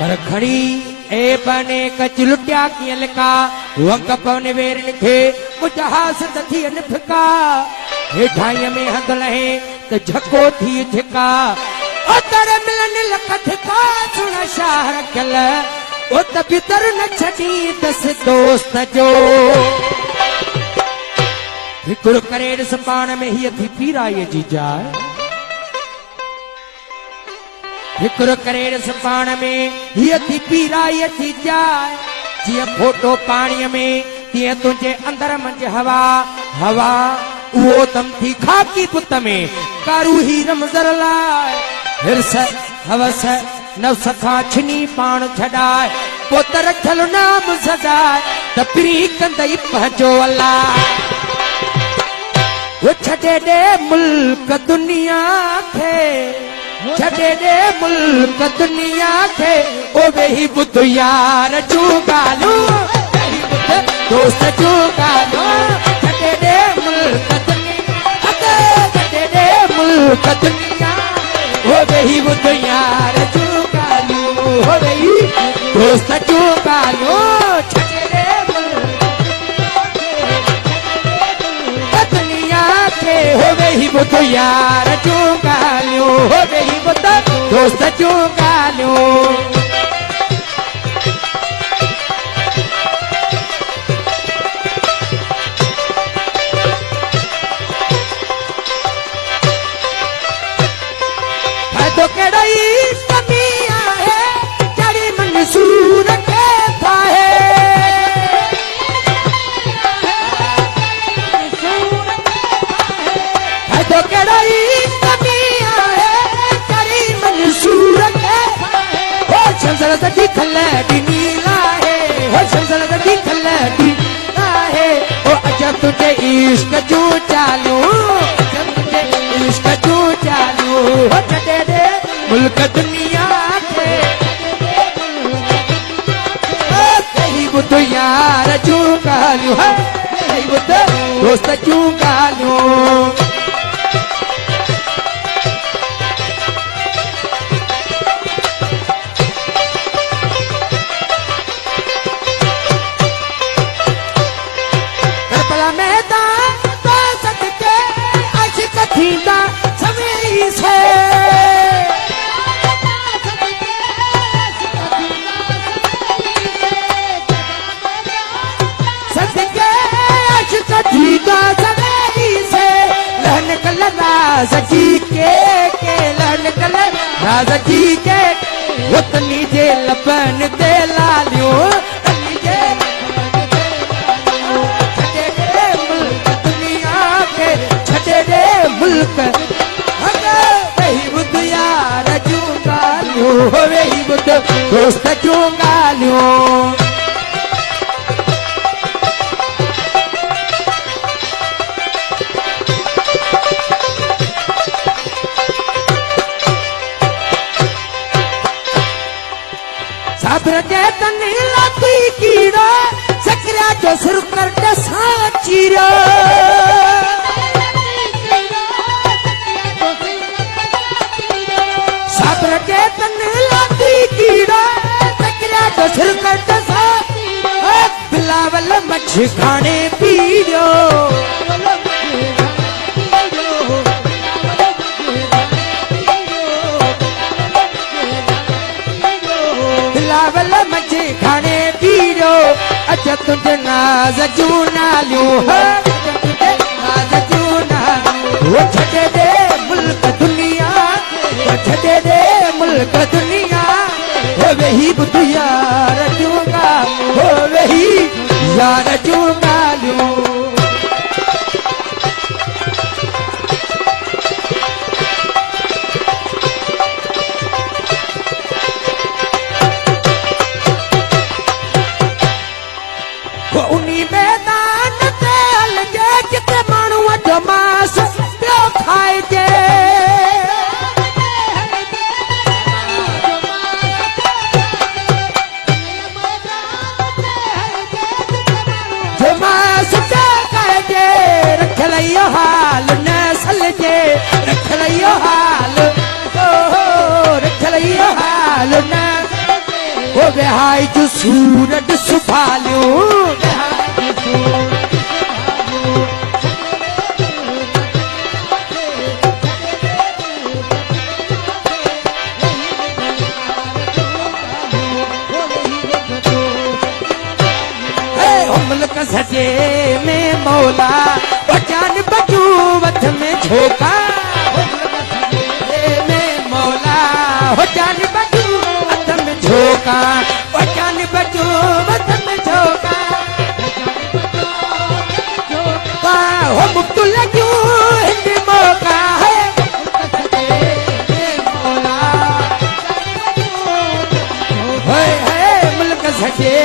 पर खड़ी ए बने कच लुटिया की लिका वंक पवने वेर निखे मुजहास थी निफका हे ढाई में हद लहे त झको थी झका ओ तर मिलन लखत का सुन शहर कल ओ त भीतर न छडी दस दोस्त जो हिकुर करे सपान में ही थी पीरा ये जीजा हिकुर करे सपान में ही थी पीरा ये जीजा जिया फोटो पानी में तिया तुझे अंदर मंज हवा हवा वो तम थी खाकी पुत में कारू ही रमजर लाए हिरस हवस नव सखा छनी पान छडाए पोतर रखल नाम सदाए तपरी कंदई पहजो अल्लाह वो छड़े दे मुल्क दुनिया खे छड़े दे मुल्क दुनिया खे ओ वही बुद्ध यार चूगालू दोस्त चूगालू छड़े दे मुल्क दुनिया छड़े दे मुल्क दुनिया ओ वही बुद्ध यार चूगालू हो वही दोस्त चूगालू छड़े दे हो वही बुद्ध यार चूगालू हो वही बुद्ध दोस्त चूगालू तो कड़ई कमिया है जड़ी मंसूर के पाए तो कड़ई कमिया है जड़ी मंसूर के हो संसद की खलड़ी नीला है हो संसद की खलड़ी है ओ अजब तुझे इश्क जो चालू अजब तुझे इश्क जो चालू हो छड़े दे मुल्क दुनिया के कहीं बुद्ध यार चूगालू है कहीं बुद्ध दोस्त चूगालू करबला मैदान तो सदके आशिक थींदा सवेरी से राज़ी के लहन कल राज़ी के उतनी जे लपन दे लालियो तनी जे छड़े दे मुल्क दुनिया के छड़े दे मुल्क वही बुद्ध यार चूगालू वही बुद्ध दोस्त चूगालू साबर के तनी लाती कीड़ा सकरा जो सुर कर दसा चीरा साबर के तनी लाती कीड़ा सकरा जो सुर कर दसा बिलावल मछ खाने पीड़ो बिलावल मछ खाने पीड़ो अच्छा तुझे नाज चूनालू तुझे नाज चूनालू वो छड़े दे मुल्क दुनिया वो छड़े दे मुल्क दुनिया हो वही बुद्ध यार चूगा हो वही यार चूगालू उन्हीं मैदान ते अलगे किते मानू मास पियो खाए जे मास ओ विहाई जो सूरज सुभालियो मुल्क सजे में मौला जान बजू वथ में झोंका में मौला हो जान बजू वथ में झोंका जान बजू वथ में झोंका हो मुक्त लजू हिंद मौका है मौला मुल्क सजे